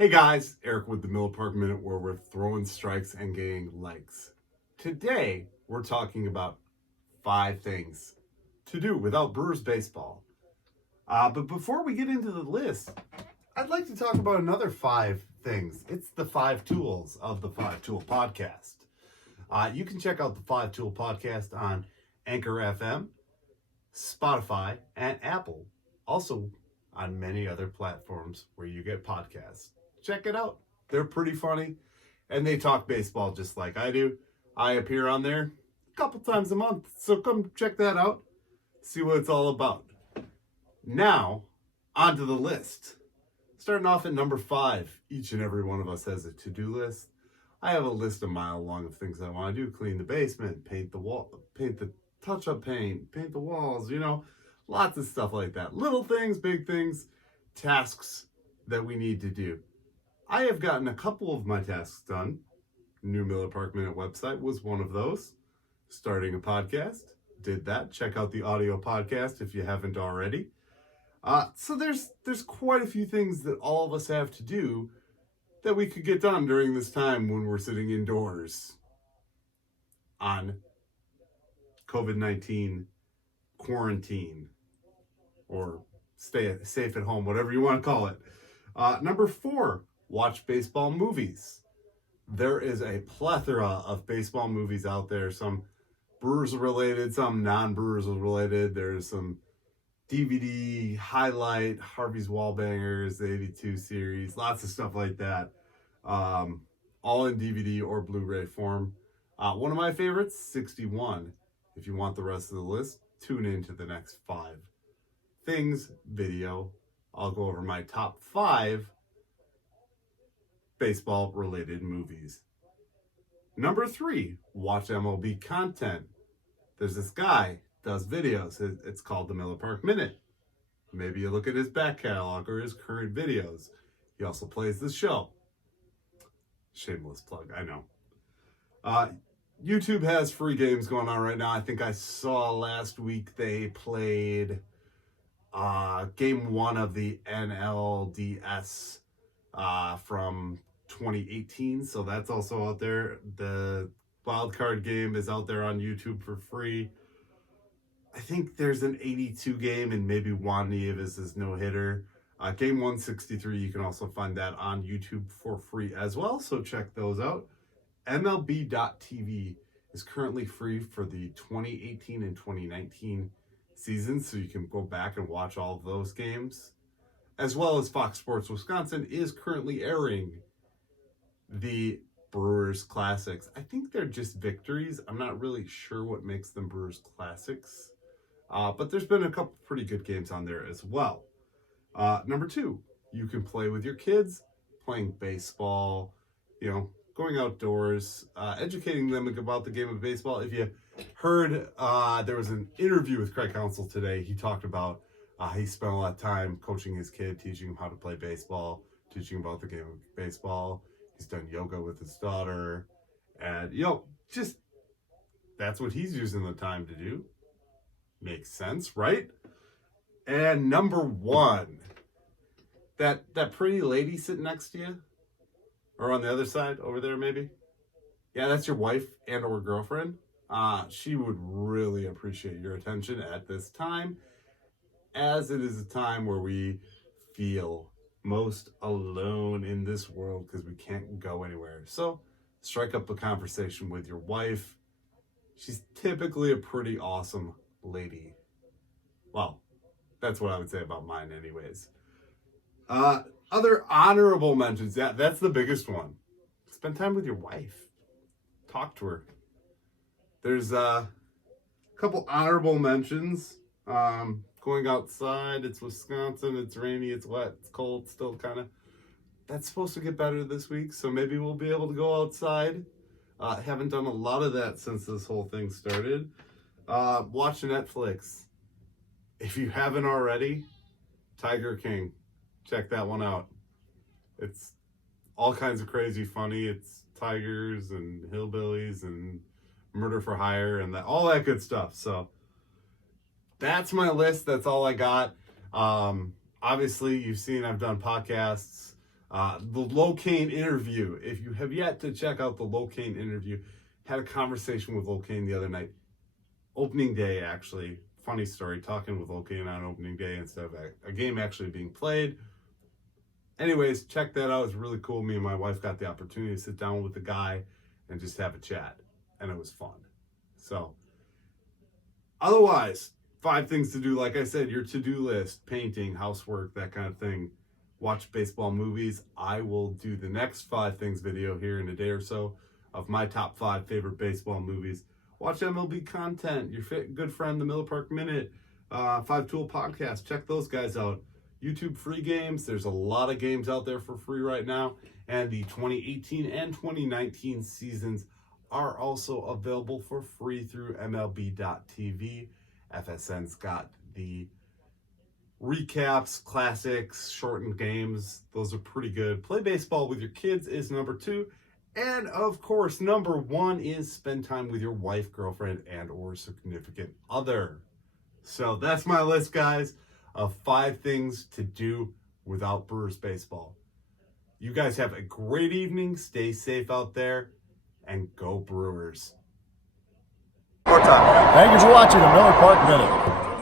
Hey guys, Eric with the Miller Park Minute, where we're throwing strikes and getting likes. Today, we're talking about 5 things to do without Brewers baseball. But before we get into the list, I'd like to talk about another 5 things. It's the 5 tools of the 5 Tool Podcast. You can check out the 5 Tool Podcast on Anchor FM, Spotify, and Apple. Also on many other platforms where you get podcasts. Check it out. They're pretty funny, and they talk baseball just like I do. I appear on there a couple times a month, so come check that out. See what it's all about. Now, onto the list. Starting off at number 5. Each and every one of us has a to-do list. I have a list a mile long of things I want to do. Clean the basement, paint the wall, paint the touch-up paint, paint the walls, lots of stuff like that. Little things, big things, tasks that we need to do. I have gotten a couple of my tasks done. New Miller Park Minute website was one of those. Starting a podcast, did that. Check out the audio podcast if you haven't already. So there's quite a few things that all of us have to do that we could get done during this time when we're sitting indoors on COVID-19 quarantine, or stay safe at home, whatever you want to call it. Number 4, watch baseball movies. There is a plethora of baseball movies out there, some Brewers related, some non-Brewers related. There's some DVD highlight, Harvey's Wallbangers, the 82 series, lots of stuff like that. All in DVD or Blu-ray form. One of my favorites, 61. If you want the rest of the list, tune in to the next 5 things video. I'll go over my top 5 baseball related movies. Number 3, watch MLB Content. There's this guy, does videos. It's called the Miller Park Minute. Maybe you look at his back catalog or his current videos. He also plays the show. Shameless plug, I know. YouTube has free games going on right now. I think I saw last week they played game 1 of the NLDS from 2018, so that's also out there. The wild card game is out there on YouTube for free. I think there's an 82 game, and maybe Juan Nieves' no-hitter. Game 163, you can also find that on YouTube for free as well, so check those out. MLB.TV is currently free for the 2018 and 2019 seasons, so you can go back and watch all of those games. As well as Fox Sports Wisconsin is currently airing the Brewers Classics. I think they're just victories. I'm not really sure what makes them Brewers Classics. But there's been a couple pretty good games on there as well. Number 2, you can play with your kids, playing baseball, going outdoors, educating them about the game of baseball. If you heard, there was an interview with Craig Counsell today. He talked about he spent a lot of time coaching his kid, teaching him how to play baseball, teaching him about the game of baseball. He's done yoga with his daughter. And, just that's what he's using the time to do. Makes sense, right? And number 1, that pretty lady sitting next to you, or on the other side over there maybe. Yeah, that's your wife and or girlfriend. She would really appreciate your attention at this time, as it is a time where we feel most alone in this world because we can't go anywhere. So strike up a conversation with your wife. She's typically a pretty awesome lady. Well, that's what I would say about mine anyways. Other honorable mentions. Yeah, that's the biggest one. Spend time with your wife. Talk to her. There's a couple honorable mentions. Going outside. It's Wisconsin. It's rainy. It's wet. It's cold. Still kind of. That's supposed to get better this week, so maybe we'll be able to go outside. Haven't done a lot of that since this whole thing started. Watch Netflix. If you haven't already, Tiger King. Check that one out. It's all kinds of crazy funny. It's tigers and hillbillies and murder for hire and all that good stuff. So that's my list. That's all I got. Obviously, you've seen I've done podcasts. The Locaine interview. If you have yet to check out the Locaine interview, had a conversation with Locaine the other night. Opening day, actually. Funny story, talking with Locaine on opening day instead of a game actually being played. Anyways, check that out. It's really cool. Me and my wife got the opportunity to sit down with the guy and just have a chat. And it was fun. So, otherwise, 5 things to do. Like I said, your to-do list, painting, housework, that kind of thing. Watch baseball movies. I will do the next 5 things video here in a day or so of my top 5 favorite baseball movies. Watch MLB Content, your good friend, the Miller Park Minute, 5-Tool Podcast. Check those guys out. YouTube free games. There's a lot of games out there for free right now. And the 2018 and 2019 seasons are also available for free through MLB.tv. FSN's got the recaps, classics, shortened games. Those are pretty good. Play baseball with your kids is number 2. And of course, number 1 is spend time with your wife, girlfriend, and or significant other. So that's my list, guys, of 5 things to do without Brewers baseball. You guys have a great evening. Stay safe out there, and go Brewers. More time. Thank you for watching the Miller Park Minute.